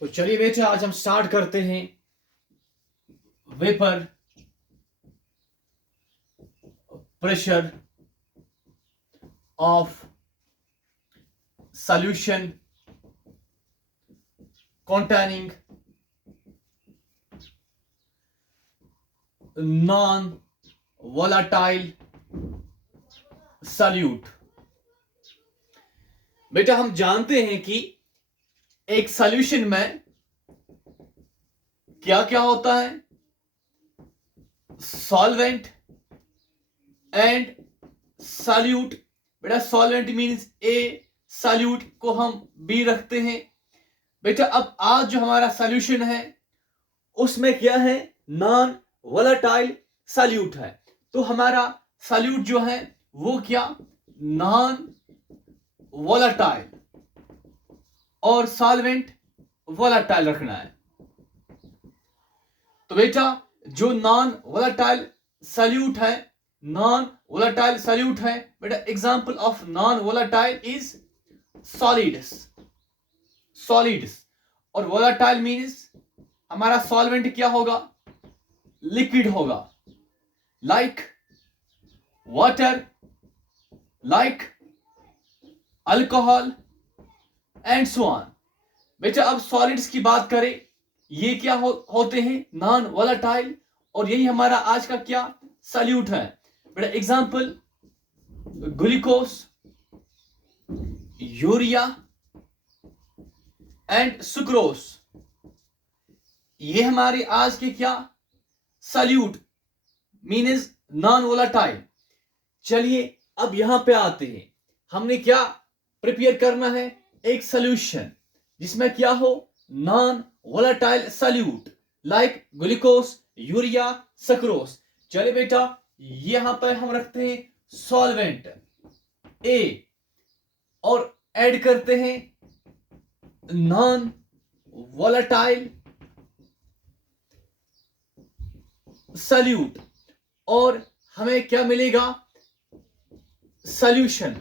तो चलिए बेटा आज हम स्टार्ट करते हैं vapour pressure of solution containing non volatile solute। बेटा हम जानते हैं कि एक सॉल्यूशन में क्या क्या होता है, सॉल्वेंट एंड सॉल्यूट। बेटा सॉल्वेंट मींस ए, सॉल्यूट को हम बी रखते हैं। बेटा अब आज जो हमारा सॉल्यूशन है उसमें क्या है, नॉन वोलेटाइल सॉल्यूट है। तो हमारा सॉल्यूट जो है वो क्या, नॉन वोलेटाइल, और सॉल्वेंट वोलेटाइल रखना है। तो बेटा जो नॉन वोलेटाइल सॉल्यूट है, नॉन वोलेटाइल सॉल्यूट है बेटा, example of non volatile is solids. Solids और वोलेटाइल मींस हमारा सॉल्वेंट क्या होगा, लिक्विड होगा, like water, like alcohol and so on. बेटा अब सॉलिड्स की बात करें, ये क्या होते हैं, नॉन वोलेटाइल, और यही हमारा आज का क्या सॉल्यूट है। बेटा example glucose, urea and sucrose, ये हमारे आज के क्या सॉल्यूट मीन्स नॉन वोलेटाइल। चलिए अब यहां पे आते हैं, हमने क्या प्रिपेयर करना है, एक सॉल्यूशन जिसमें क्या हो, non volatile solute like glucose, urea, sucrose. चलिए बेटा यहां पर हम रखते हैं सॉल्वेंट ए और ऐड करते हैं नॉन वोलेटाइल सॉल्यूट, और हमें क्या मिलेगा, सॉल्यूशन।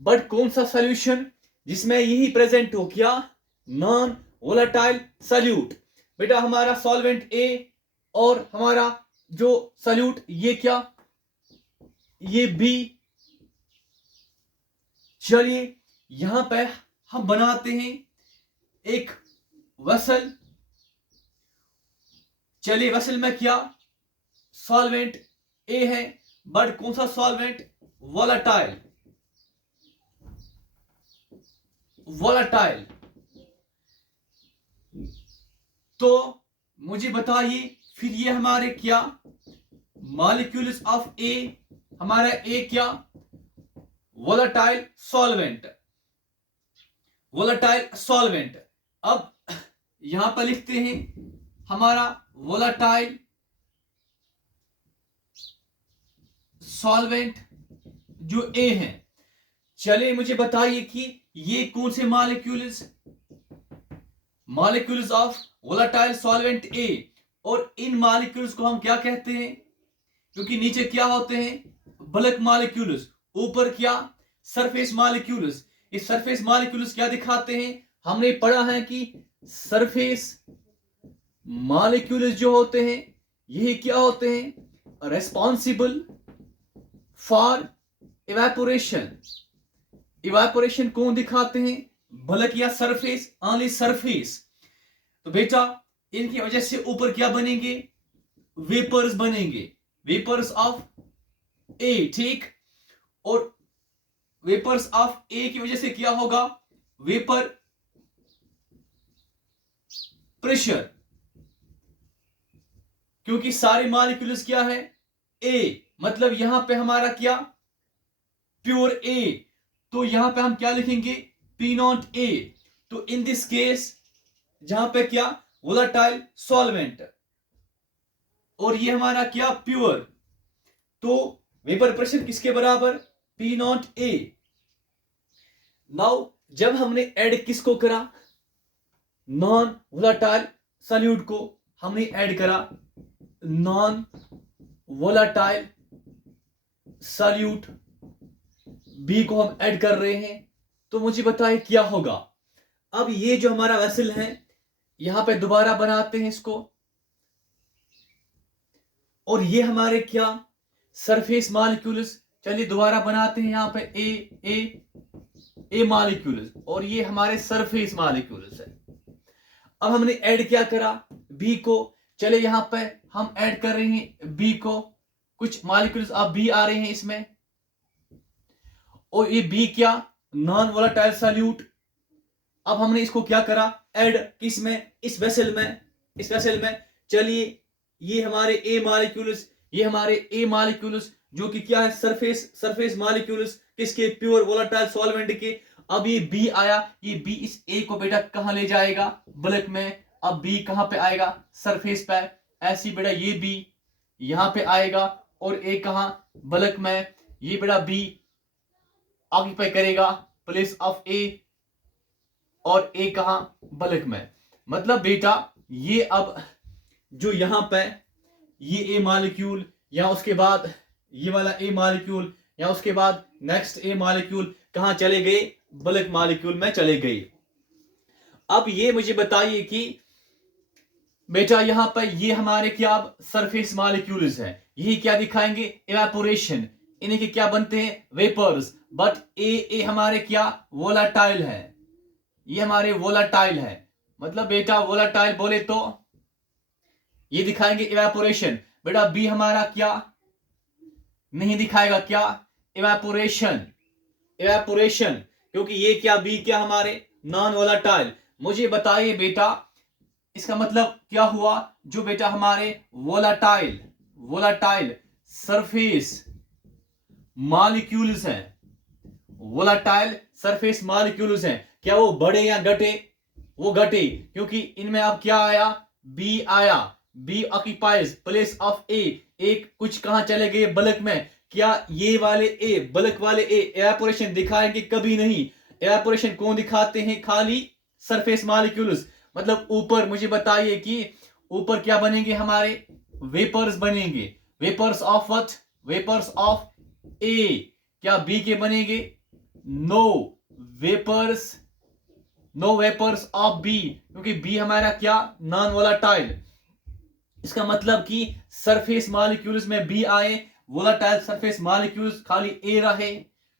बट कौन सा सॉल्यूशन, जिसमें यही प्रेजेंट हो क्या, नॉन वोलेटाइल सॉल्यूट। बेटा हमारा सॉल्वेंट ए और हमारा जो सॉल्यूट ये क्या, ये बी। चलिए यहां पे हम बनाते हैं एक वेसल। चलिए वेसल में क्या, सॉल्वेंट ए है, बट कौन सा सॉल्वेंट, वोलेटाइल। वोलेटाइल तो मुझे बताइए फिर ये हमारे क्या मॉलिक्यूल्स ऑफ ए, हमारा ए क्या, वोलेटाइल सॉल्वेंट। वोलेटाइल सॉल्वेंट अब यहां पर लिखते हैं हमारा वोलेटाइल सॉल्वेंट जो ए है। चलिए मुझे बताइए कि ये कौन से molecules, molecules of volatile solvent A, और इन मॉलिक्यूल्स को हम क्या कहते हैं, क्योंकि नीचे क्या होते हैं बल्क मॉलिक्यूल्स, ऊपर क्या सरफेस मॉलिक्यूल्स। इस सरफेस मॉलिक्यूल्स क्या दिखाते हैं, हमने पढ़ा है कि सरफेस मॉलिक्यूल्स जो होते हैं यही क्या होते हैं, रेस्पॉन्सिबल फॉर इवेपोरेशन। इवेपोरेशन कौन दिखाते हैं, बल्क या सरफेस, ओनली सरफेस। तो बेटा इनकी वजह से ऊपर क्या बनेंगे, वेपर्स बनेंगे, वेपर्स ऑफ ए, ठीक। और वेपर्स ऑफ ए की वजह से क्या होगा, वेपर प्रेशर, क्योंकि सारे मॉलिक्यूल्स क्या है, ए, मतलब यहां पे हमारा क्या प्योर ए, तो यहां पे हम क्या लिखेंगे, पी नॉट ए। तो इन दिस केस जहां पे क्या वोलेटाइल सॉल्वेंट, और ये हमारा क्या प्योर, तो वेपर प्रेशर किसके बराबर, पी नॉट ए। नाउ जब हमने ऐड किसको करा, नॉन वोलेटाइल सॉल्यूट को हमने ऐड करा, नॉन वोलेटाइल सॉल्यूट बी को हम ऐड कर रहे हैं, तो मुझे बताए क्या होगा। अब ये जो हमारा वेसल है यहां पे दोबारा बनाते हैं इसको, और ये हमारे क्या सरफेस मॉलिक्यूल्स। चलिए दोबारा बनाते हैं, यहां पे ए मॉलिक्यूल्स, और ये हमारे सरफेस मॉलिक्यूल्स है। अब हमने ऐड क्या करा, बी को। चले यहां पे हम ऐड कर रहे हैं बी को, कुछ मॉलिक्यूल्स अब बी आ रहे हैं इसमें, और ये बी क्या, नॉन वोलेटाइल सॉल्यूट। अब हमने इसको क्या करा, ऐड किस में, इस वेसल में, इस वेसल में। चलिए ये हमारे ए मॉलिक्यूल्स, ये हमारे ए मॉलिक्यूल्स जो कि क्या है, सरफेस मॉलिक्यूल्स, किसके, प्योर वोलेटाइल सॉल्वेंट के। अब ये बी आया, ये बी इस ए को बेटा कहां ले जाएगा, बल्क में। अब बी कहां पे आएगा, सरफेस पे। ऐसी बेटा ये बी यहां पे आएगा, और ए कहां, बल्क में। ये बेटा बी ऑक्यूपाई करेगा प्लेस ऑफ ए, और ए कहां, बल्क में। मतलब बेटा ये अब जो यहां पे ये ए मॉलिक्यूल, या उसके बाद ये वाला ए मॉलिक्यूल, या उसके बाद नेक्स्ट ए मॉलिक्यूल कहां चले गए, बल्क मॉलिक्यूल में चले गए। अब ये मुझे बताइए कि बेटा यहां पर ये हमारे क्या अब सरफेस मॉलिक्यूल्स हैं, यही क्या दिखाएंगे, इवेपोरेशन। इन्हें के क्या बनते हैं, वेपर्स। बट ए हमारे क्या वोलाटाइल है, ये हमारे वोलाटाइल है। मतलब बेटा वोलाटाइल बोले तो ये दिखाएंगे इवेपोरेशन। बेटा बी हमारा क्या नहीं दिखाएगा, क्या, इवेपोरेशन, इवेपोरेशन। क्योंकि ये क्या, बी क्या हमारे नॉन वोलाटाइल। मुझे बताइए बेटा इसका मतलब क्या हुआ, जो बेटा हमारे वोलाटाइल सरफेस मॉलिक्यूल्स हैं, वोलाटाइल सरफेस मॉलिक्यूल्स हैं, क्या वो बढ़े या घटे, वो घटे। क्योंकि इनमें अब क्या आया, बी आया, बी ऑक्यूपाइज प्लेस ऑफ ए। एक कुछ कहां चले गए, बल्क में। क्या ये वाले ए, बल्क वाले ए इवेपोरेशन दिखाएंगे, कभी नहीं। इवेपोरेशन कौन दिखाते हैं, खाली सरफेस मॉलिक्यूल्स। मतलब ऊपर मुझे बताइए कि ऊपर क्या बनेंगे हमारे, वेपर्स बनेंगे। Vapours of what, vapours of A. क्या बी के बनेंगे, no vapours, no vapours of B, क्योंकि बी हमारा क्या, नॉन वोलाटाइल। इसका मतलब कि सरफेस मॉलिक्यूल्स में बी आए, वोलाटाइल सरफेस मॉलिक्यूल्स खाली ए रहे,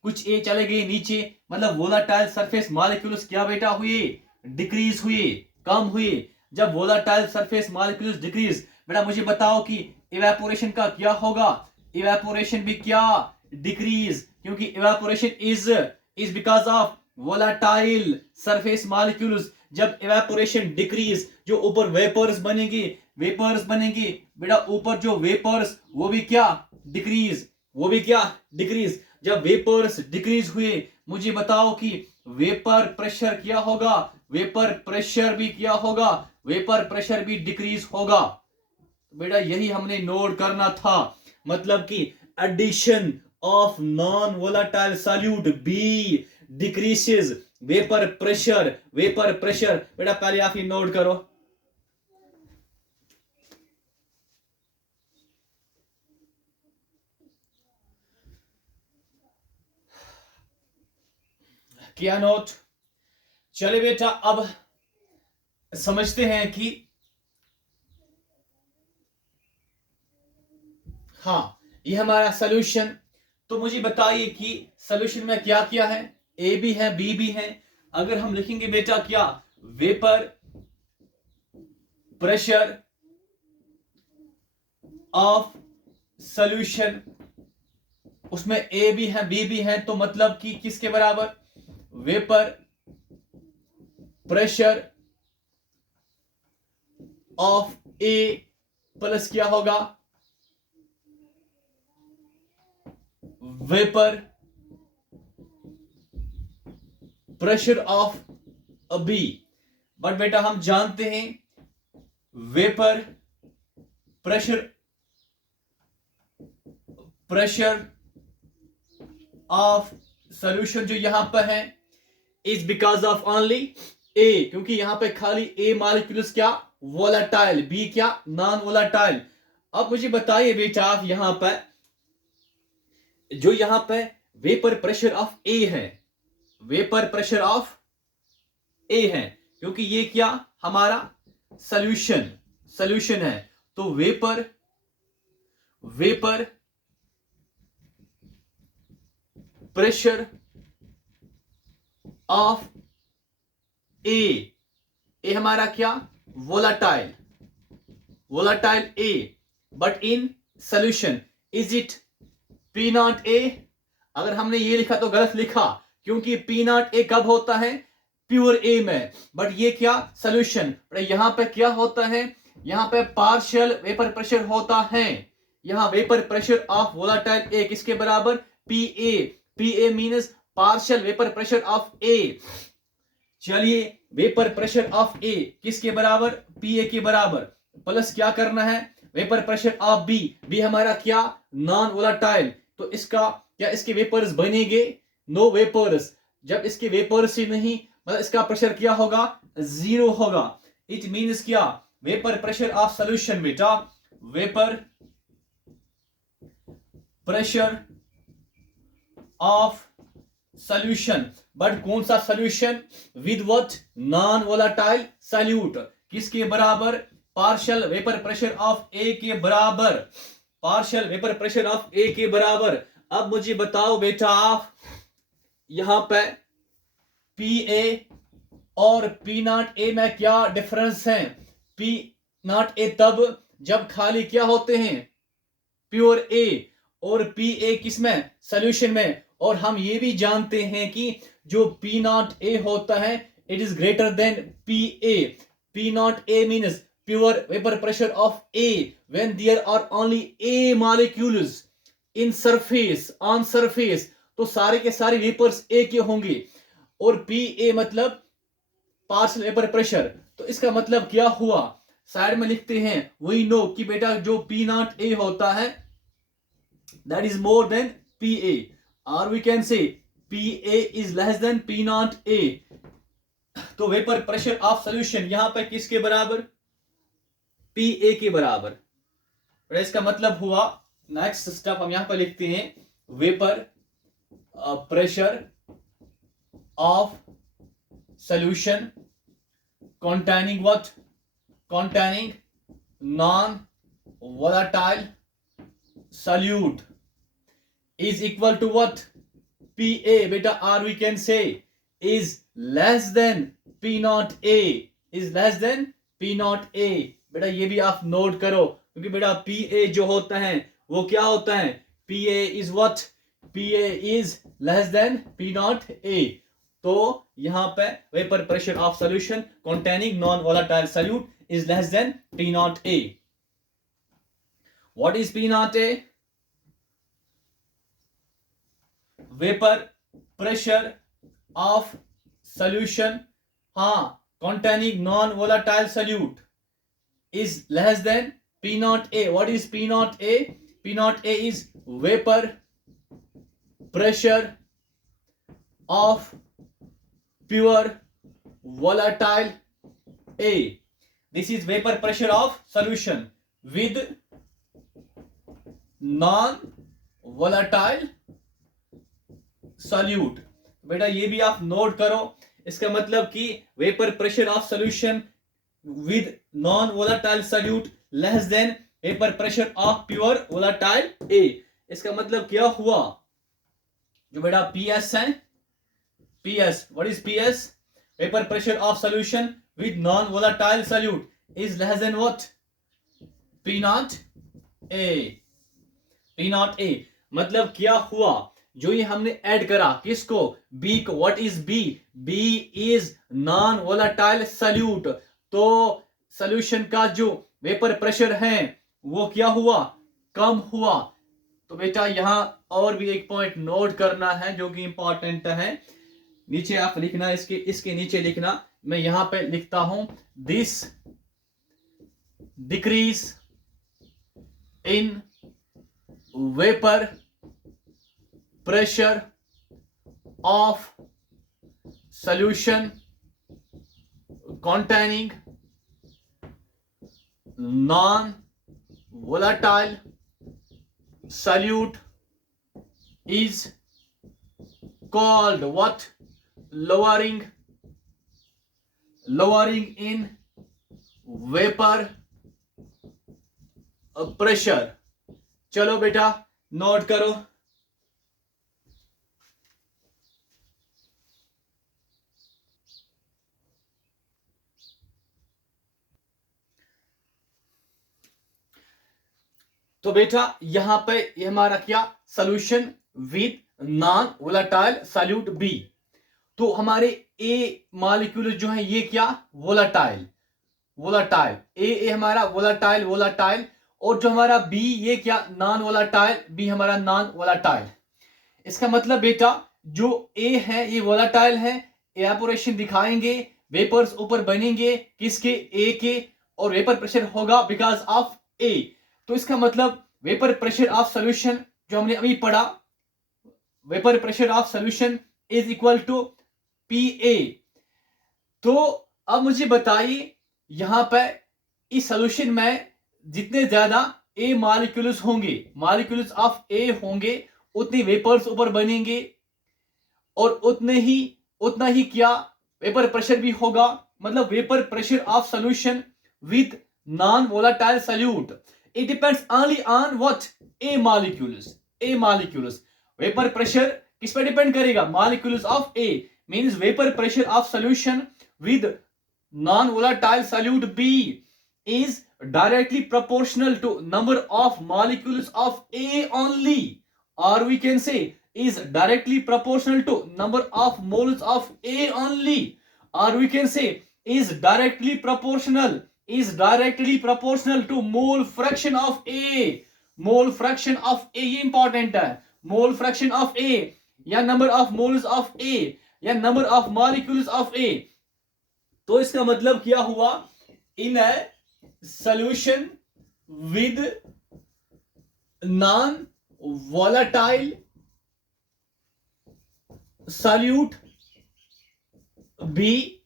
कुछ ए चले गए नीचे। मतलब वोलाटाइल सरफेस मॉलिक्यूल्स क्या बेटा हुए, डिक्रीज हुए, कम हुए। जब वोलाटाइल सरफेस मॉलिक्यूल्स डिक्रीज, बेटा मुझे बताओ कि इवेपोरेशन का क्या होगा, इवेपोरेशन भी क्या, डिक्रीज। क्योंकि evaporation is because of volatile surface molecules. जब इवेपोरेशन डिक्रीज, जो ऊपर वेपर्स बनेंगे, वेपर्स बनेंगे बेटा, ऊपर जो वेपर्स वो भी क्या, डिक्रीज, वो भी क्या, डिक्रीज। जब वेपर्स डिक्रीज हुए, मुझे बताओ कि वेपर प्रेशर क्या होगा, वेपर प्रेशर भी क्या होगा, वेपर प्रेशर भी डिक्रीज होगा। बेटा यही हमने नोट करना था। मतलब कि addition of non volatile solute B decreases vapour pressure, vapour pressure. बेटा पहले आप ये नोट करो। क्या नोट। चले बेटा अब समझते हैं कि हाँ ये हमारा सोल्यूशन। तो मुझे बताइए कि सोल्यूशन में क्या क्या है, ए भी है, बी भी है। अगर हम लिखेंगे बेटा क्या, वेपर प्रेशर ऑफ सोल्यूशन, उसमें ए भी है, बी भी है, तो मतलब कि किसके बराबर, vapour pressure of A plus क्या होगा, vapour pressure of A B. But बेटा हम जानते हैं वेपर प्रेशर ऑफ सॉल्यूशन जो यहां पर है इज बिकॉज ऑफ ओनली ए, क्योंकि यहां पे खाली ए मॉलिक्यूल्स क्या, वोलाटाइल, बी क्या, नॉन वोलाटाइल। अब मुझे बताइए बेटा आप यहां पर जो यहां पे वेपर प्रेशर ऑफ ए है, वेपर प्रेशर ऑफ ए है, क्योंकि ये क्या हमारा सॉल्यूशन है। तो वेपर प्रेशर ऑफ ए हमारा क्या, volatile A, but in solution is it P not ए। अगर हमने ये लिखा तो गलत लिखा, क्योंकि पी नॉट ए कब होता है, प्योर ए में, बट ये क्या, सॉल्यूशन। यहां पे क्या होता है, यहां पे पार्शियल वेपर प्रेशर होता है। यहां vapour pressure of volatile A किसके बराबर, P A means partial vapour pressure of A. चलिए वेपर प्रेशर ऑफ ए किसके बराबर, पी ए के बराबर, प्लस क्या करना है, वेपर प्रेशर ऑफ बी हमारा क्या, नॉन वोलाटाइल। तो इसका क्या, इसके वेपर्स बनेंगे, नो वेपर्स। जब इसके वेपर्स ही नहीं, मतलब इसका प्रेशर क्या होगा, जीरो होगा। इट मींस क्या, वेपर प्रेशर ऑफ सॉल्यूशन बेटा, vapour pressure of solution, but कौन सा solution, with what, non volatile solute, किसके बराबर, पार्शियल वेपर प्रेशर ऑफ ए के बराबर, पार्शियल वेपर प्रेशर ऑफ ए के बराबर। अब मुझे बताओ बेटा आप, यहां पे पी ए और पी नॉट ए में क्या डिफरेंस है। पी नॉट ए तब जब खाली क्या होते हैं, प्योर ए, और पी ए किसमें, सॉल्यूशन में। और हम ये भी जानते हैं कि जो पी नॉट ए होता है it is greater than P A. P not A means pure vapour pressure of A when there are only A molecules in surface, on surface. तो सारे के सारे वेपर्स ए के होंगे, और पी ए मतलब पार्शियल वेपर प्रेशर। तो इसका मतलब क्या हुआ, साइड में लिखते हैं, वी नो कि बेटा जो पी नॉट ए होता है that is more than PA, or we can say PA is less than P naught A। तो वेपर प्रेशर ऑफ सॉल्यूशन यहां पर किसके बराबर, PA के बराबर। इसका मतलब हुआ, नेक्स्ट स्टेप हम यहां पर लिखते हैं, vapour pressure of solution containing what, containing non volatile solute is equal to what, PA beta, or we can say is less than P naught A, is less than P naught A। बेटा ये भी आप note करो, क्योंकि बेटा PA जो होता है वो क्या होता है, PA is what, PA is less than P naught A। तो यहां पे vapour pressure of solution containing non volatile solute is less than P naught A। what is P naught A, vapour pressure of solution, हाँ, containing non volatile solute is less than P naught A। what is P naught A, P naught A is vapor pressure of pure volatile A। this is vapor pressure of solution with non volatile solute। बेटा ये भी आप note करो, इसका मतलब कि vapour pressure of solution with non volatile solute less than vapour pressure of pure volatile A. इसका मतलब क्या हुआ, जो बेटा पीएस है, PS, what is PS, vapor pressure of solution with non volatile solute is less than what, P naught A। P naught A मतलब क्या हुआ, जो ये हमने ऐड करा किसको, B को। what is B, B is non volatile solute। तो सॉल्यूशन का जो वेपर प्रेशर है वो क्या हुआ, कम हुआ। तो बेटा यहां और भी एक पॉइंट नोट करना है जो कि इंपॉर्टेंट है, नीचे आप लिखना, इसके नीचे लिखना, मैं यहां पे लिखता हूं, this decrease in vapour pressure of solution containing non volatile solute is called what, lowering in vapour pressure. चलो बेटा नोट करो। तो बेटा यहां पे ये हमारा क्या solution with non volatile solute B. तो हमारे ए मॉलिक्यूल जो है ये क्या वोलाटाइल, वोलाटाइल ए हमारा वोलाटाइल वोलाटाइल, और जो हमारा बी ये क्या नॉन वोलाटाइल, बी हमारा नॉन वोलाटाइल। इसका मतलब बेटा जो ए है ये वोलाटाइल है, एवापोरेशन दिखाएंगे, वेपर्स ऊपर बनेंगे किसके ए के, और वेपर प्रेशर होगा बिकॉज ऑफ ए। तो इसका मतलब वेपर प्रेशर ऑफ सॉल्यूशन जो हमने अभी पढ़ा, vapour pressure of solution is equal to P A. तो अब मुझे बताइए यहां पर इस सॉल्यूशन में जितने ज्यादा ए मॉलिक्यूल्स होंगे, मॉलिक्यूल्स ऑफ ए होंगे, उतने वेपर्स ऊपर बनेंगे और उतना ही क्या वेपर प्रेशर भी होगा। मतलब vapour pressure of solution with non volatile solute it depends only on what A molecules, A molecules. Vapour pressure किस पर डिपेंड करेगा, molecules of A, means vapour pressure of solution with non-volatile solute B is directly proportional to number of molecules of A only, or we can say is directly proportional to number of moles of A only, or we can say is directly proportional to mole fraction of A। mole fraction of A ये important है, mole fraction of A या number of moles of A या number of molecules of A। तो इसका मतलब क्या हुआ, in solution with non volatile solute B.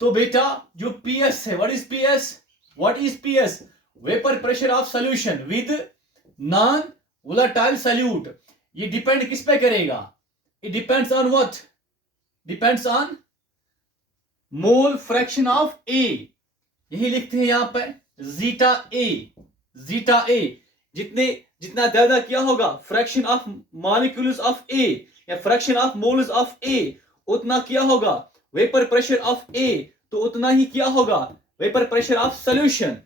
तो बेटा जो पीएस है, what is PS, what is PS, vapour pressure of solution with non volatile solute. ये डिपेंड किस पे करेगा, it depends on what, depends on mole fraction of A. यही लिखते हैं यहां पर जीटा ए, जीटा ए। जितना ज्यादा क्या होगा फ्रैक्शन ऑफ मॉलिक्यूल्स ऑफ ए या फ्रैक्शन ऑफ मोल्स ऑफ ए, उतना क्या होगा वेपर प्रेशर ऑफ ए, तो उतना ही क्या होगा वेपर प्रेशर ऑफ सॉल्यूशन।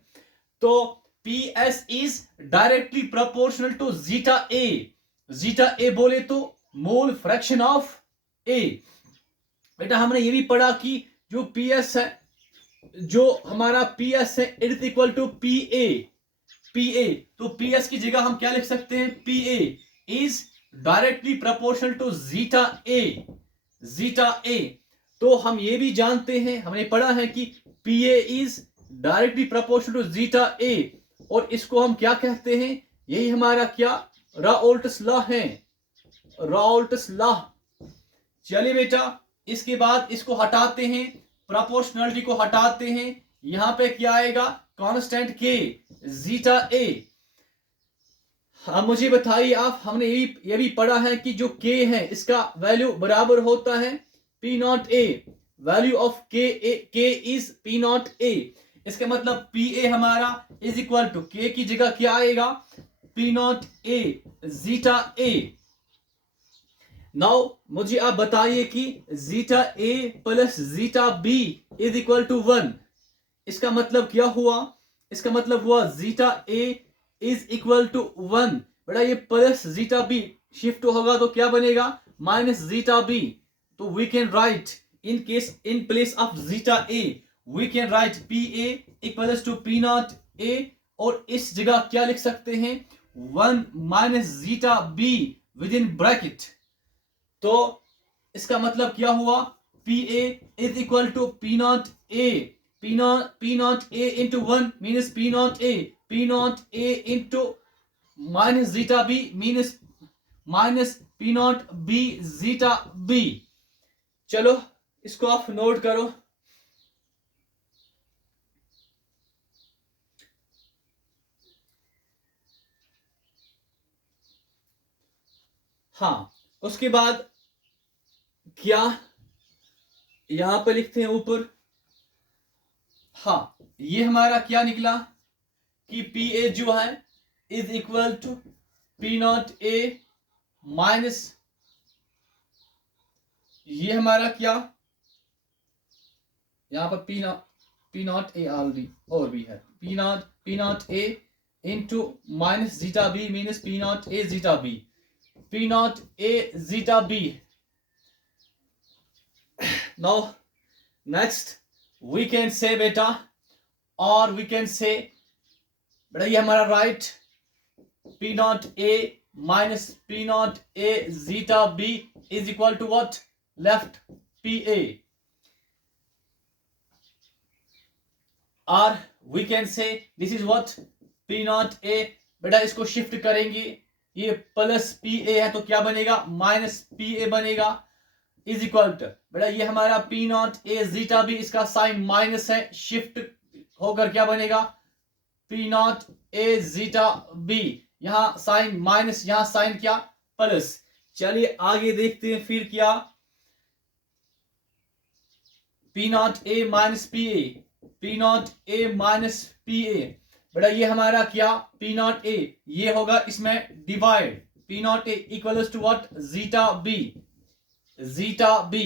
तो PS is directly proportional to zeta A. Zeta A बोले तो मोल फ्रैक्शन ऑफ ए। बेटा हमने ये भी पढ़ा कि जो पीएस है, जो हमारा पीएस है it is equal to P A, P A. तो पीएस की जगह हम क्या लिख सकते हैं, P A is directly proportional to zeta A, zeta A. तो हम ये भी जानते हैं, हमने पढ़ा है कि P A is directly proportional to zeta A, और इसको हम क्या कहते हैं, यही हमारा क्या राओल्ट्स लॉ है, राओल्ट्स लॉ। चलिए बेटा इसके बाद इसको हटाते हैं, प्रोपोर्शनलिटी को हटाते हैं, यहां पे क्या आएगा कांस्टेंट के जीटा ए। हाँ मुझे बताइए आप, हमने ये भी पढ़ा है कि जो के है इसका वैल्यू बराबर होता है P not A, value of के इज पी नॉट ए। इसका मतलब पी ए हमारा इज इक्वल टू के की जगह क्या आएगा P not A zeta A. Now मुझे आप बताइए कि zeta A plus zeta B is equal to 1। इसका मतलब क्या हुआ, इसका मतलब हुआ zeta A is equal to 1। बेटा ये प्लस जीटा बी शिफ्ट होगा तो क्या बनेगा माइनस जीटा बी। तो we can write in case in place of zeta A we can write P A equals to P not A, और इस जगह क्या लिख सकते हैं 1 minus zeta B with in bracket. तो इसका मतलब क्या हुआ P A is equal to P not A, P not A into 1 minus P not A into minus zeta B minus P not B zeta B. चलो इसको आप note करो। हाँ उसके बाद क्या यहां पर लिखते हैं ऊपर, हाँ ये हमारा क्या निकला कि पी ए जो है is equal to P not A minus, ये हमारा क्या, यहां पर पी नॉट ए ऑलरेडी और भी है, P not A into minus zeta B minus P not A zeta B, P not A zeta B. Now next we can say beta, or we can say बेटा ये हमारा right P not A minus P not A zeta B is equal to what, left P A, और we can say this is what P not A. बेटा इसको shift करेंगे, ये plus P A है तो क्या बनेगा माइनस पी ए बनेगा, इज इक्वल टू बेटा ये हमारा P not A zeta B, इसका साइन माइनस है, शिफ्ट होकर क्या बनेगा P not A zeta B, यहां साइन माइनस यहां साइन क्या प्लस. चलिए आगे देखते हैं फिर क्या, P not A minus P A, P not A minus P A, बेटा ये हमारा क्या पी नॉट ए, ये होगा इसमें divide P not A equals to what zeta B, zeta B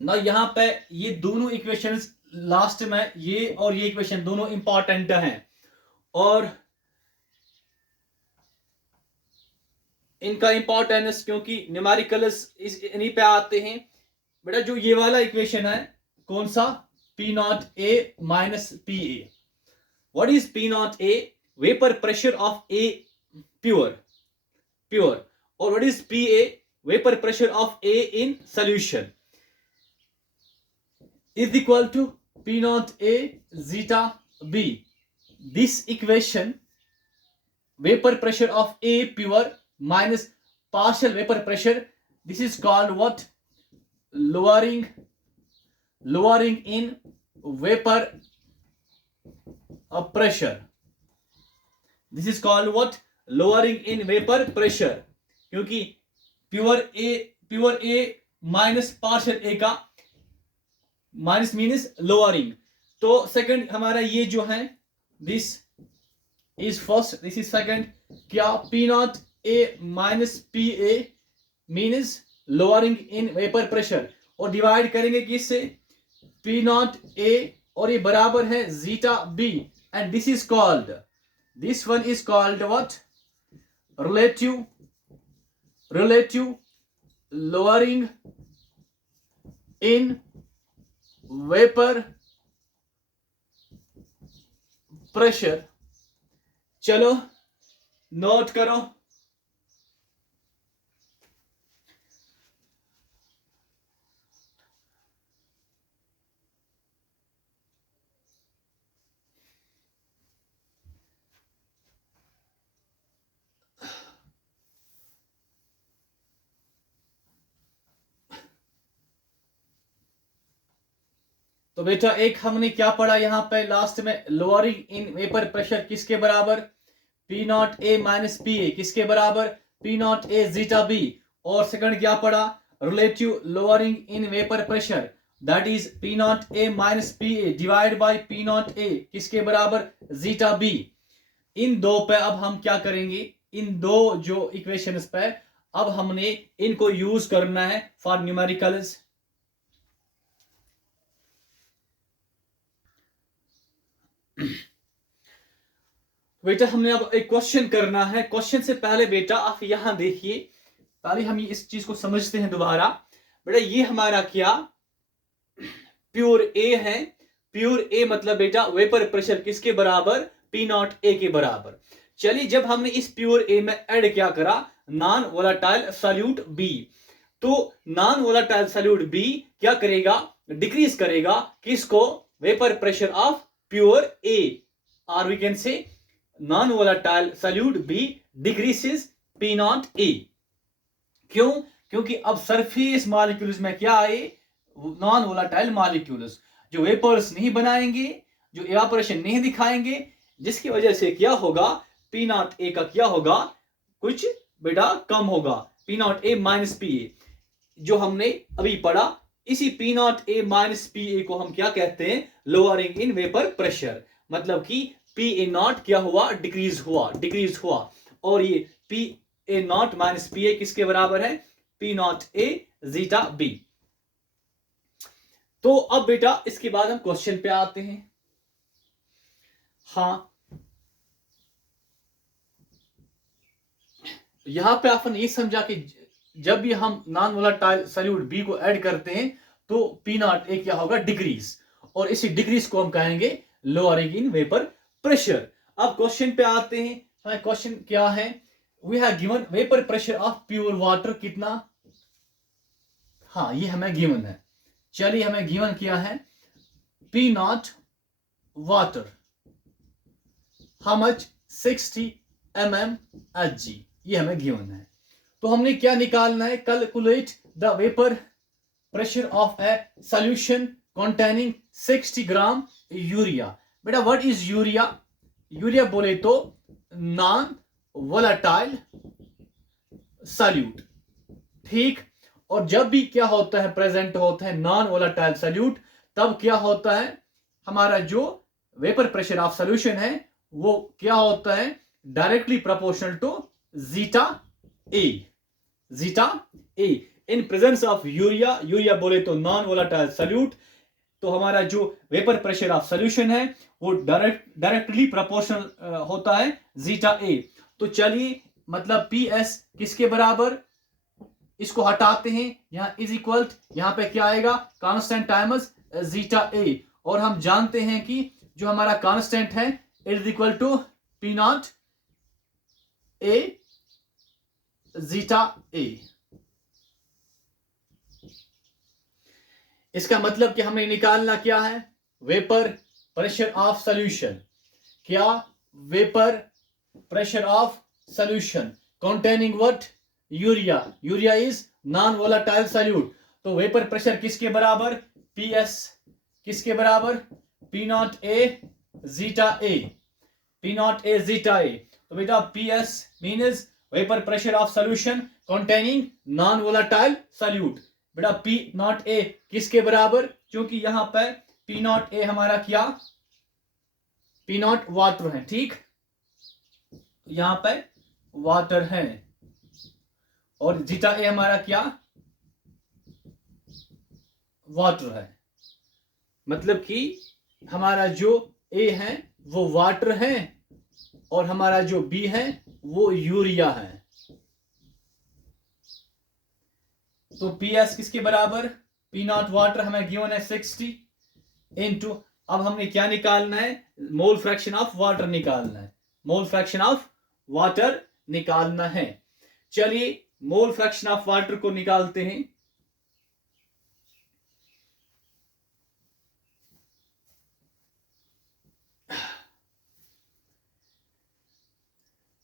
ना. यहां पे ये दोनों इक्वेशंस लास्ट में, ये और ये इक्वेशन दोनों इंपॉर्टेंट हैं और इनका इंपॉर्टेंस क्योंकि न्यूमेरिकल्स इन्हीं पे आते हैं. बेटा जो ये वाला इक्वेशन है कौन सा, P not A minus P A. What is P not A, vapour pressure of A pure, और what is P A, vapour pressure of A in solution, is equal to P naught A zeta B. This equation, vapor pressure of A pure minus partial vapor pressure, this is called what, lowering in vapor pressure. This is called what, lowering in vapor pressure. क्योंकि pure A minus partial A का minus means lowering. तो second हमारा ये जो है this is first, this is second, क्या P not A minus P A means lowering in vapour pressure, और divide करेंगे किससे पी नॉट ए, और ये बराबर है zeta B, and this is called, this one is called what, relative lowering in vapour pressure. चलो note करो, तो बेटा एक हमने क्या पढ़ा यहां पे लास्ट में, लोअरिंग इन वेपर प्रेशर किसके बराबर, P not A minus P A, किसके बराबर P not A zeta B, और सेकंड क्या पढ़ा, relative lowering in vapour pressure, that is P not A minus P A divide by P not A, किसके बराबर zeta B. इन दो पे अब हम क्या करेंगे, इन दो जो इक्वेशंस पे अब हमने इनको यूज करना है फॉर न्यूमेरिकल्स. बेटा हमने अब एक क्वेश्चन करना है. क्वेश्चन से पहले बेटा आप यहां देखिए, पहले हम इस चीज को समझते हैं दोबारा. बेटा ये हमारा क्या प्योर ए है, प्योर ए मतलब बेटा वेपर प्रेशर किसके बराबर, पी नॉट ए के बराबर. चलिए जब हमने इस प्योर ए में ऐड क्या करा, नॉन वोलेटाइल सॉल्यूट बी, तो नॉन वोलेटाइल सॉल्यूट बी क्या करेगा, डिक्रीज करेगा किसको, vapour pressure of pure A, और we can say non volatile solute B decreases P not A. क्यों, क्योंकि अब सरफेस मॉलिक्यूल्स में क्या आए, नॉन वोलेटाइल मॉलिक्यूल्स जो वेपर्स नहीं बनाएंगे, जो इवापोरेशन नहीं दिखाएंगे, जिसकी वजह से क्या होगा, पी नॉट ए का क्या होगा, कुछ बेटा कम होगा, P not A minus P A. जो हमने अभी पढ़ा इसी P not A minus P ए को हम क्या कहते हैं, लोअरिंग इन वेपर प्रेशर, मतलब कि पी ए नॉट क्या हुआ, डिक्रीज हुआ। और ये P A not minus P A किसके बराबर है, P not A zeta B. तो अब बेटा इसके बाद हम क्वेश्चन पे आते हैं। हाँ, यहां पे अपन ये समझा कि जब भी हम नॉन वोलेटाइल सॉल्यूट बी को ऐड करते हैं तो पी नॉट ए क्या होगा, डिक्रीज, और इसी डिक्रीज को हम कहेंगे लोअरिंग इन वेपर प्रेशर। अब क्वेश्चन पे आते हैं। हमें क्वेश्चन क्या है, we have given vapour pressure of pure water कितना, हाँ ये हमें गिवन है। चलिए हमें गिवन किया है P not water how much 60 mmHg, ये हमें गिवन है। तो हमने क्या निकालना है, calculate the vapour pressure of A solution containing 60 gram urea. बेटा व्हाट इज यूरिया, यूरिया बोले तो नॉन वोलेटाइल सॉल्यूट, ठीक। और जब भी क्या होता है, प्रेजेंट होता है नॉन वोलेटाइल सॉल्यूट, तब क्या होता है, हमारा जो वेपर प्रेशर ऑफ सॉल्यूशन है वो क्या होता है, directly proportional to zeta A, zeta A in presence of urea. Urea बोले तो नॉन वोलेटाइल सॉल्यूट, तो हमारा जो वेपर प्रेशर ऑफ सॉल्यूशन है वो डायरेक्टली प्रोपोर्शनल होता है जीटा ए। तो चलिए मतलब पी एस किसके बराबर, इसको हटाते हैं, यहां इज इक्वल, यहां पे क्या आएगा, कांस्टेंट टाइम्स जीटा ए। और हम जानते हैं कि जो हमारा कांस्टेंट है is equal to P not A zeta A. इसका मतलब कि हमें निकालना क्या है, वेपर प्रेशर ऑफ सॉल्यूशन, क्या, vapour pressure of solution containing what, urea, urea is non volatile solute. तो वेपर प्रेशर किसके बराबर, पी एस किसके बराबर, P not A zeta A, P not A zeta A. तो बेटा P S means vapour pressure of solution containing non volatile solute. बेटा P not A किसके बराबर, क्योंकि यहां पर पी नॉट ए हमारा क्या, पी नॉट वाटर है, ठीक, यहां पर वाटर है, और जीटा ए हमारा क्या, वाटर है। मतलब कि हमारा जो ए है वो वाटर है और हमारा जो बी है वो यूरिया है। तो पी एस किसके बराबर, पी नॉट वाटर हमें गिवन है 60 इनटू, अब हमने क्या निकालना है, मोल फ्रैक्शन ऑफ वाटर निकालना है, मोल फ्रैक्शन ऑफ वाटर निकालना है। चलिए मोल फ्रैक्शन ऑफ वाटर को निकालते हैं।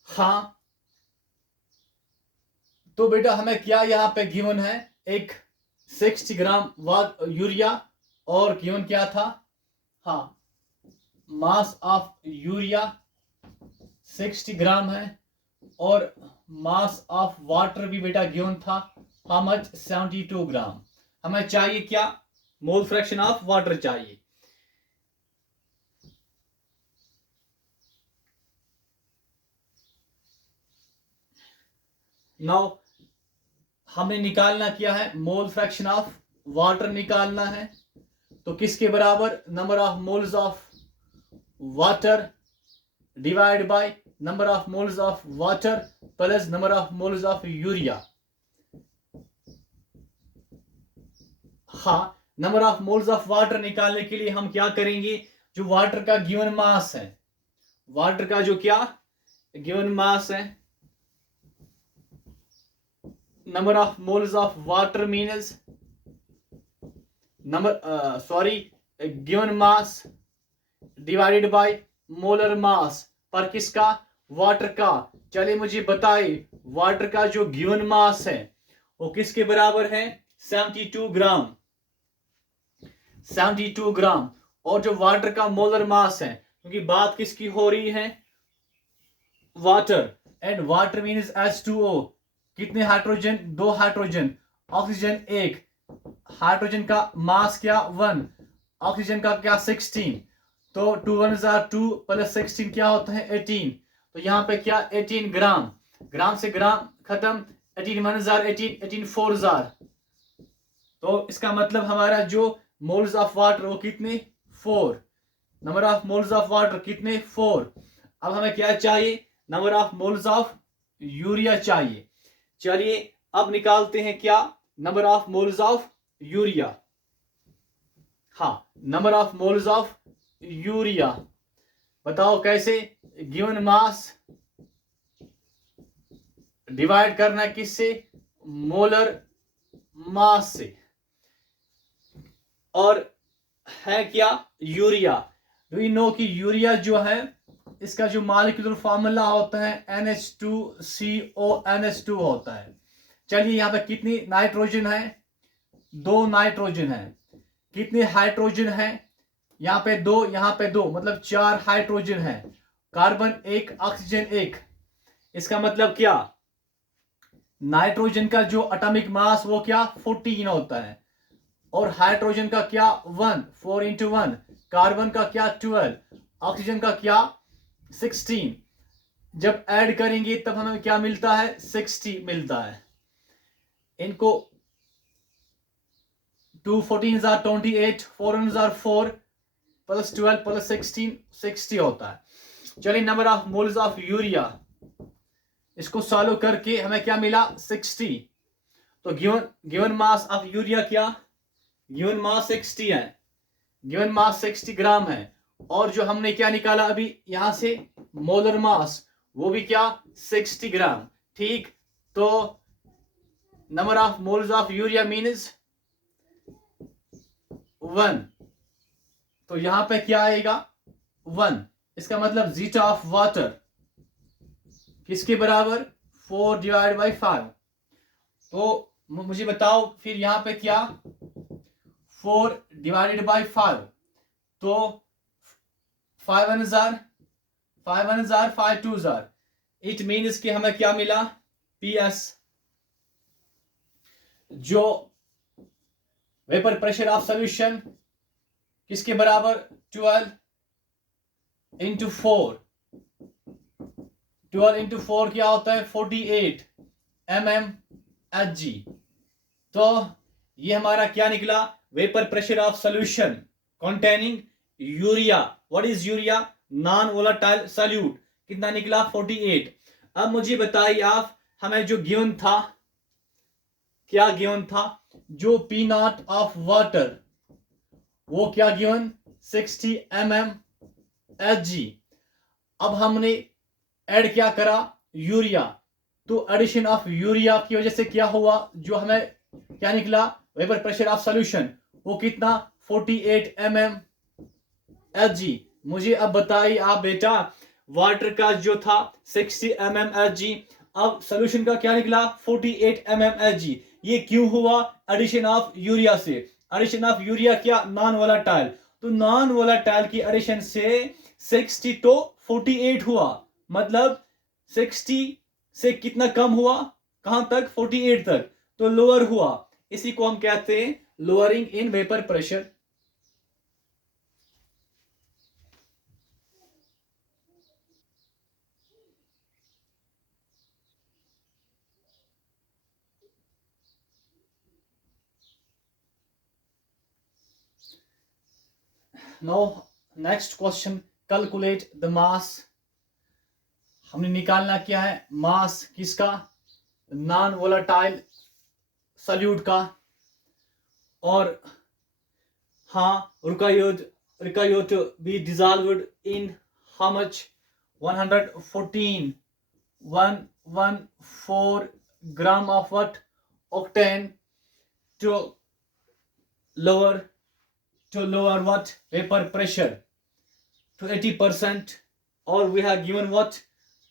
हाँ, तो बेटा हमें क्या यहां पे गिवन है, एक 60 ग्राम यूरिया, और गिवन क्या था, हाँ मास ऑफ यूरिया 60 ग्राम है, और मास ऑफ वाटर भी बेटा गिवन था, हाउ मच 72 ग्राम। हमें चाहिए क्या, मोल फ्रैक्शन ऑफ वाटर चाहिए। नाउ हमें निकालना क्या है, मोल फ्रैक्शन ऑफ वाटर निकालना है। तो किसके बराबर, number of moles of water divide by number of moles of water plus number of moles of urea. हाँ, number of moles of water निकालने के लिए हम क्या करेंगे, जो वाटर का गिवन मास है, वाटर का जो क्या गिवन मास है, number of moles of water means given mass divided by molar mass पर किसका, वाटर का। चलिए मुझे बताए वाटर का जो गिवन मास है वो किसके बराबर है, 72 ग्राम, 72 ग्राम। और जो वाटर का मोलर मास है, क्योंकि बात किसकी हो रही है, water, and water means H2O, कितने हाइड्रोजन, 2 हाइड्रोजन, ऑक्सीजन 1, हाइड्रोजन का मास क्या 1, ऑक्सीजन का क्या 16, तो 2 1 2 प्लस 16 क्या होता है 18। तो यहाँ पे क्या 18 ग्राम, ग्राम से ग्राम खत्म, 18 1 18, 18 4 तो इसका मतलब हमारा जो मोल्स ऑफ वाटर वो कितने 4, number of moles of water कितने 4। अब हमें क्या चाहिए, number of moles of urea चाहिए। चलिए अब निकालते हैं क्या, number of moles of urea. हाँ, number of moles of urea बताओ कैसे, गिवन मास डिवाइड करना किससे, मोलर मास से, और है क्या यूरिया। डू यू नो कि यूरिया जो है इसका जो मॉलिक्यूलर फॉर्मूला होता है NH2CO NH2 होता है। चलिए यहाँ पे कितनी नाइट्रोजन है, 2 नाइट्रोजन है, कितने हाइड्रोजन है, यहाँ पे 2, यहाँ पे 2, मतलब 4 हाइड्रोजन है, कार्बन 1, ऑक्सीजन 1। इसका मतलब क्या, नाइट्रोजन का जो एटॉमिक मास वो क्या 14 होता है, और हाइड्रोजन का क्या 1, 4 इंटू 1, कार्बन का क्या 12, ऑक्सीजन का क्या 16। जब ऐड करेंगे तब हमें क्या मिलता है 60 मिलता है। इनको 2 14 28, 4 4 प्लस 12 प्लस 16 60 होता है। चलिए number of moles of urea, इसको सॉल्व करके हमें क्या मिला 60। तो गिवन मास ऑफ यूरिया क्या, गिवन मास 60 है, गिवन मास 60 ग्राम है, और जो हमने क्या निकाला अभी यहां से मोलर मास वो भी क्या 60 ग्राम। ठीक, तो number of moles of urea means 1, तो यहां पे क्या आएगा 1। इसका मतलब जीटा ऑफ वाटर किसके बराबर 4 डिवाइड बाई 5। तो मुझे बताओ फिर यहां पे क्या 4 डिवाइडेड बाई 5, तो 5 1 5 2 इट मीन्स कि हमें क्या मिला PS, जो वेपर प्रेशर ऑफ सोल्यूशन किसके बराबर 12 इंटू 4, 12 इंटू 4 क्या होता है 48 mmHg। तो ये हमारा क्या निकला, vapour pressure of solution containing urea. What is urea, non volatile solute, कितना निकला 48। अब मुझे बताइए आप, हमें जो गिवन था, क्या गिवन था, जो P0 ऑफ वाटर वो क्या गिवन 60 mmHg। अब हमने ऐड क्या करा यूरिया, तो एडिशन ऑफ यूरिया की वजह से क्या हुआ, जो हमें क्या निकला वेपर प्रेशर ऑफ सॉल्यूशन वो कितना 48 mmHg। मुझे अब बताइए आप बेटा, वाटर का जो था 60 mmHg, अब सॉल्यूशन का क्या निकला 48 mmHg। ये क्यों हुआ, एडिशन ऑफ यूरिया से। एडिशन ऑफ यूरिया क्या नॉन वोलेटाइल, तो नॉन वोलेटाइल की एडिशन से 60 तो 48 हुआ, मतलब 60 से कितना कम हुआ, कहां तक 48 तक, तो लोअर हुआ। इसी को हम कहते हैं lowering in vapour pressure. No next question, calculate the mass. हमने निकालना क्या है मास किसका, नॉन वोलेटाइल सॉल्यूट का। और हाँ, रुकायोट B dissolved in how much 114 gram of what octane to lower what vapor pressure to 80%, or we have given what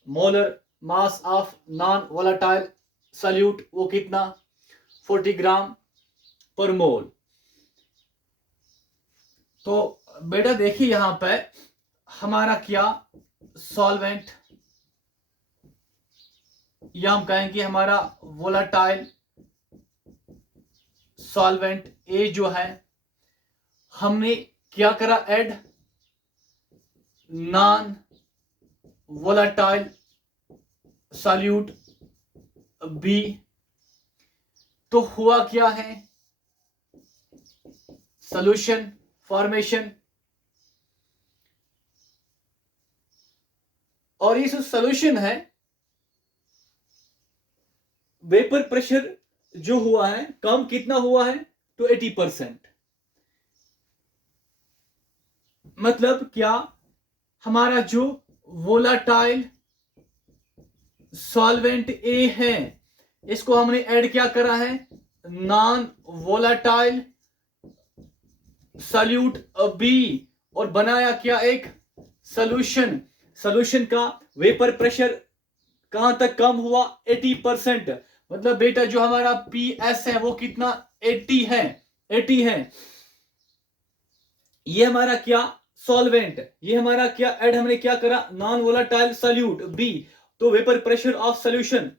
molar mass of non-volatile solute वो कितना 40 ग्राम पर मोल। तो बेटा देखिए यहां पे हमारा क्या सॉल्वेंट, या हम कहेंगे हमारा वोलाटाइल सॉल्वेंट ए जो है हमने क्या करा, add non volatile solute B. तो हुआ क्या है, सॉल्यूशन फॉर्मेशन। और ये जो सॉल्यूशन है, वेपर प्रेशर जो हुआ है कम कितना हुआ है, तो 80%। मतलब क्या, हमारा जो वोलाटाइल सॉल्वेंट ए है इसको हमने ऐड क्या करा है, नॉन वोलाटाइल सॉल्यूट बी, और बनाया क्या, एक सॉल्यूशन। सॉल्यूशन का वेपर प्रेशर कहां तक कम हुआ, 80%। मतलब बेटा जो हमारा पीएस है वो कितना, 80 है, 80 है। ये हमारा क्या, सॉल्वेंट, ये हमारा क्या ऐड हमने क्या करा, नॉन वोलाटाइल सॉल्यूट बी। तो वेपर प्रेशर ऑफ सॉल्यूशन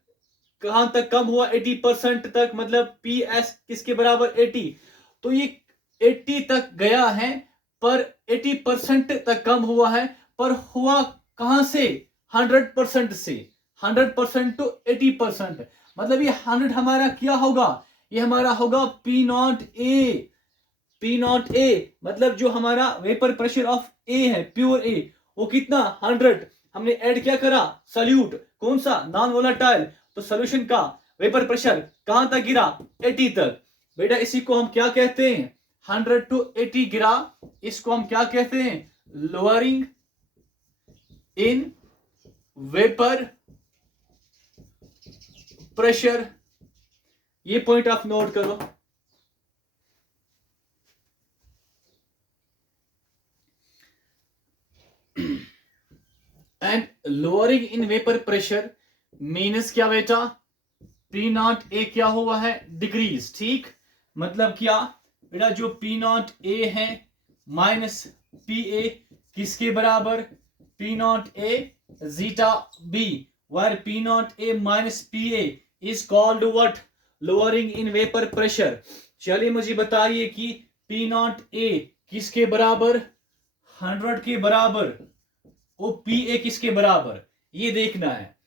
कहां तक कम हुआ, 80% तक। मतलब पीएस किसके बराबर, 80। तो ये 80 तक गया है, पर 80% तक कम हुआ है, पर हुआ कहां से, 100% से। 100% टू 80%। मतलब ये 100 हमारा क्या होगा, ये हमारा होगा P not A. P not ए मतलब जो हमारा वेपर प्रेशर ऑफ ए है, प्योर ए, वो कितना, 100। हमने ऐड क्या करा, सॉल्यूट, कौन सा, नॉन वोलाटाइल। तो सॉल्यूशन का वेपर प्रेशर कहां तक गिरा, 80 तक। बेटा इसी को हम क्या कहते हैं, 100 टू 80 गिरा, इसको हम क्या कहते हैं, लोअरिंग इन वेपर प्रेशर। ये पॉइंट ऑफ नोट करो। And lowering in vapour pressure means क्या बेटा, पी नॉट ए क्या हुआ है, डिक्रीज। ठीक, मतलब क्या बेटा, जो पी नॉट ए है माइनस पी ए किसके बराबर, P not A zeta B, where P not A minus P A is called what, lowering in vapour pressure. चलिए मुझे बताइए कि पी नॉट ए किसके बराबर, 100 के बराबर, वो पी ए किसके बराबर, ये देखना है।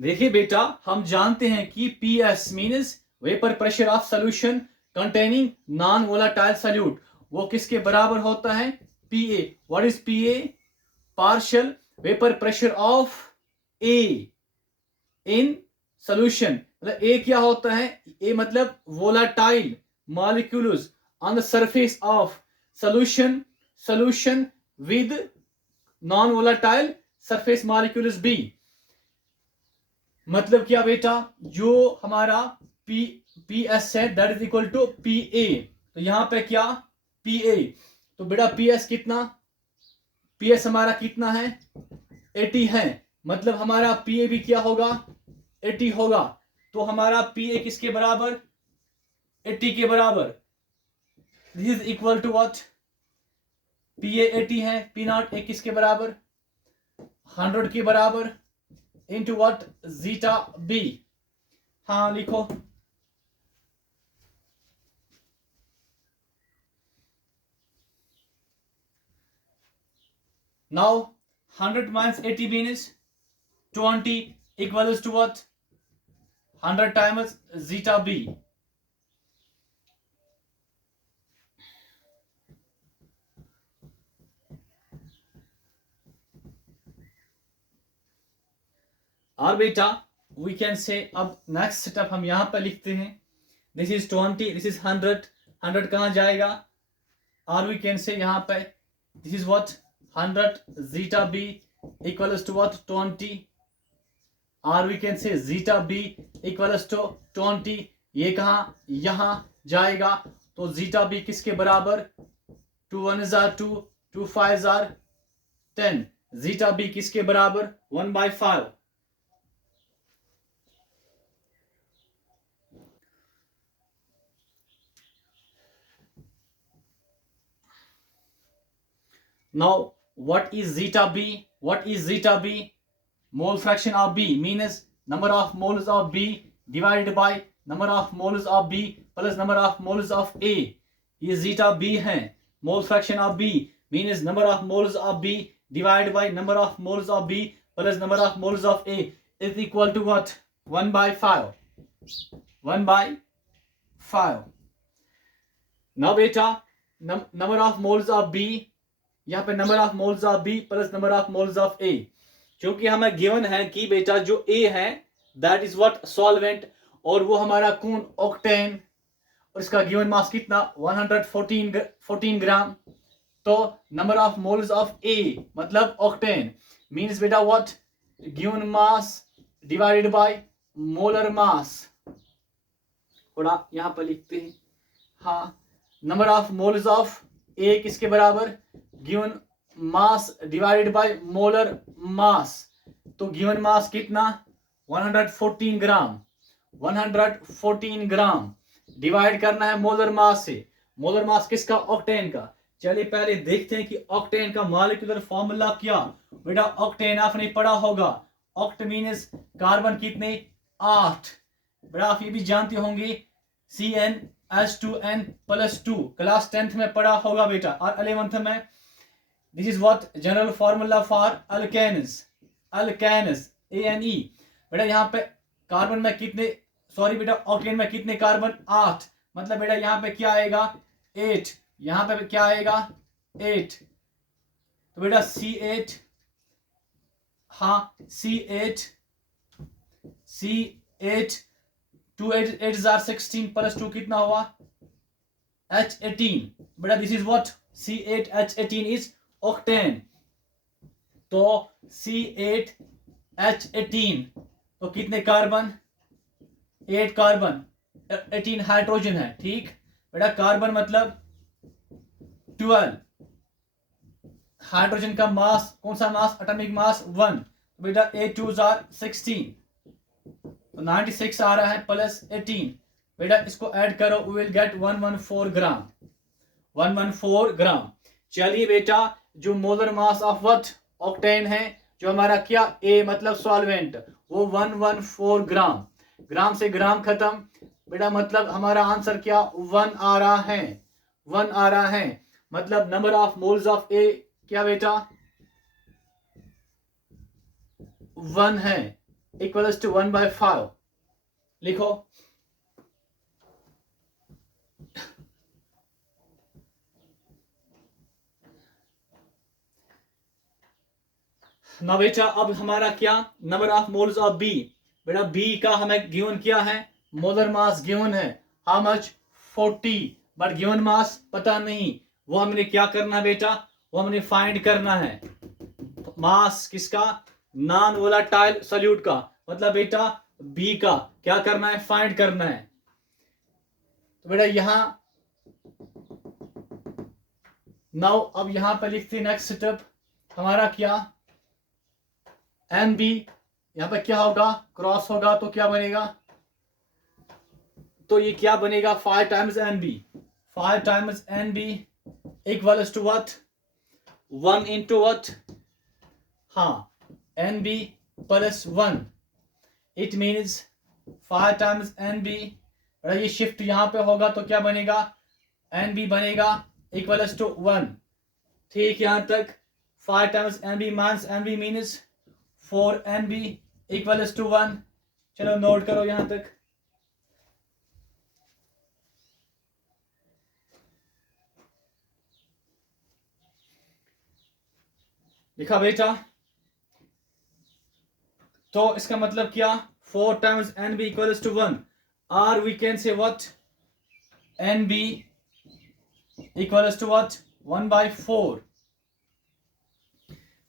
देखिए बेटा, हम जानते हैं कि P S means vapour pressure of solution containing non volatile solute, वो किसके बराबर होता है, P A. What is P A, partial vapour pressure of A in solution. मतलब ए क्या होता है, ए मतलब volatile molecules on the surface of solution, solution with non-volatile surface molecules B। मतलब क्या बेटा, जो हमारा पी एस है that is equal to P A. तो यहां पे क्या, पी ए। तो बेटा पी एस कितना, पी एस हमारा कितना है, 80 है। मतलब हमारा पी ए भी क्या होगा, 80 होगा। तो हमारा पी ए किसके बराबर, 80 के बराबर। This is equal to what, P A 80 है, पी नॉट ए किसके बराबर, 100 के बराबर, इंटू व्हाट, जीटा बी। हाँ लिखो, now 100 minus 80 means 20 equals to what, 100 times zeta b। और बेटा वी कैन से, अब नेक्स्ट स्टेप हम यहां पर लिखते हैं, दिस इज 20, दिस इज 100, 100 कहां जाएगा, और वी कैन से यहां पे this is what, 100 zeta B equals to what, 20, और we can say zeta B equals to 20। ये कहां, यहां जाएगा। तो जीटा बी किसके बराबर, 2 1 are 2, 2 5 are 10। जीटा बी किसके बराबर, 1/5। Now, what is zeta B? What is zeta B? Mole fraction of B means number of moles of B divided by number of moles of B plus number of moles of A, ये zeta B है, mole fraction of B means number of moles of B divide by number of moles of B plus number of moles of A is equal to what, 1/5, 1/5। Now बेटा number of moles of B, यहाँ पे number of moles of B plus number of moles of A, क्योंकि हमें given है कि बेटा जो ए है दैट इज व्हाट सॉल्वेंट, और वो हमारा कौन ऑक्टेन, और इसका गिवन मास कितना 114 ग्राम। तो नंबर ऑफ मोल्स ऑफ ए मतलब ऑक्टेन मींस बेटा what, given mass divided by molar mass. थोड़ा यहां पर लिखते हैं, हाँ नंबर ऑफ मोल्स ऑफ ए किसके बराबर, given mass divided by molar mass. तो गिवन मास कितना 114 ग्राम, 114 ग्राम डिवाइड करना है मोलर मास से। मोलर मास किसका, ऑक्टेन का। चलिए पहले देखते हैं कि ऑक्टेन का मॉलिक्यूलर फॉर्मूला क्या। बेटा ऑक्टेन आपने पढ़ा होगा, ऑक्ट मीन्स कार्बन कितने 8। बेटा आप ये भी जानते होंगे CnH2n+2 क्लास 10th में पढ़ा होगा बेटा, और 11th में। This is what general formula for alkanes, alkanes ANE। बेटा यहाँ पे कार्बन में कितने, सॉरी बेटा ऑक्टेन में कितने कार्बन 8, मतलब बेटा यहाँ पे क्या आएगा 8, यहाँ पे क्या आएगा 8। तो बेटा C8, हाँ C8 2 8 are 16 प्लस 2 कितना हुआ H18। बेटा this is what C8H18 is octane. तो C8H18 तो कितने कार्बन 8 कार्बन, 18 हाइड्रोजन है, ठीक। बेटा कार्बन मतलब 12, हाइड्रोजन का मास कौन सा मास, एटॉमिक मास 1। तो बेटा 8 2s are 16, तो 96 आ रहा है प्लस 18। बेटा इसको ऐड करो, वी विल गेट 114 ग्राम, 114 ग्राम। चलिए बेटा जो molar mass of what octane है, जो हमारा क्या ए मतलब सॉल्वेंट, वो 114 ग्राम। ग्राम से ग्राम खत्म, बेटा मतलब हमारा आंसर क्या 1 आ रहा है, 1 आ रहा है। मतलब number of moles of A क्या बेटा 1 है, इक्वल्स टू 1/5। लिखो ना बेटा। अब हमारा क्या number of moles of B, बेटा बी का हमें गिवन क्या है, मोलर मास गिवन है, how much 40, but given mass पता नहीं। वो हमने क्या करना है बेटा, वो हमने फाइंड करना है मास किसका, नॉन वोलेटाइल सॉल्यूट का, मतलब बेटा बी का क्या करना है, फाइंड करना है। तो बेटा यहां नाउ अब यहां पर लिखते नेक्स्ट स्टेप हमारा क्या NB, यहां पर क्या होगा क्रॉस होगा तो क्या बनेगा, तो ये क्या बनेगा 5 times NB, 5 times NB equals to what 1 into what, हाँ NB plus 1, it means 5 times NB। ये शिफ्ट यहां पे होगा तो क्या बनेगा NB बनेगा इक्वल्स टू 1, ठीक। यहां तक 5 times NB minus NB means 4 NB equals to 1। चलो नोट करो यहां तक। लिखा बेटा, तो इसका मतलब क्या 4 टाइम्स NB इक्वल्स टू 1, और we can say what NB equals to what 1/4,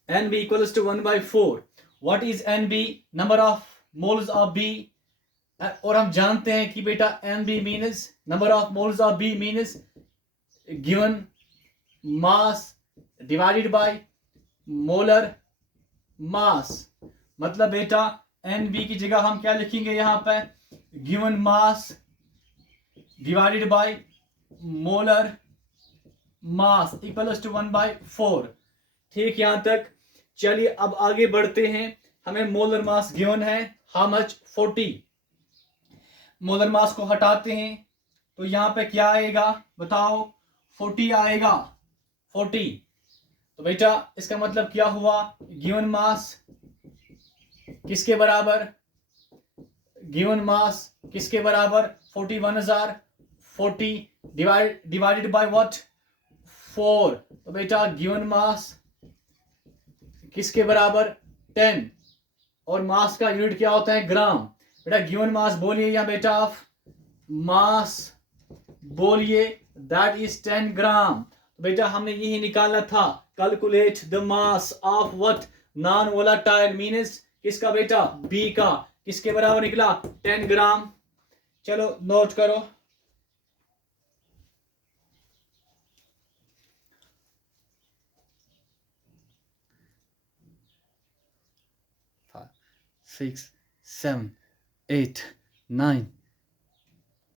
NB equals to 1/4। What is NB? Number of moles of B। और हम जानते हैं कि बेटा NB means number of moles of B means given mass divided by molar mass। मतलब बेटा NB की जगह हम क्या लिखेंगे यहाँ पे given mass divided by molar mass equals to 1/4, ठीक। यहां तक चलिए अब आगे बढ़ते हैं। हमें मोलर मास गिवन है हाउ मच 40। मोलर मास को हटाते हैं तो यहाँ पे क्या आएगा बताओ, 40 आएगा, 40। तो बेटा इसका मतलब क्या हुआ, गिवन मास किसके बराबर, गिवन मास किसके बराबर, 41,000, 40 डिवाइडेड बाय व्हाट, 4। तो बेटा गिवन मास किसके बराबर, 10। और मास का यूनिट क्या होता है, ग्राम। बेटा गिवन मास बोलिए या बेटा आप मास बोलिए, दैट इज 10 ग्राम। तो बेटा हमने यही निकालना था, calculate the mass of what, non volatile means किसका बेटा, बी का, किसके बराबर निकला, 10 ग्राम। चलो नोट करो। 5, 6, 7, 8, 9,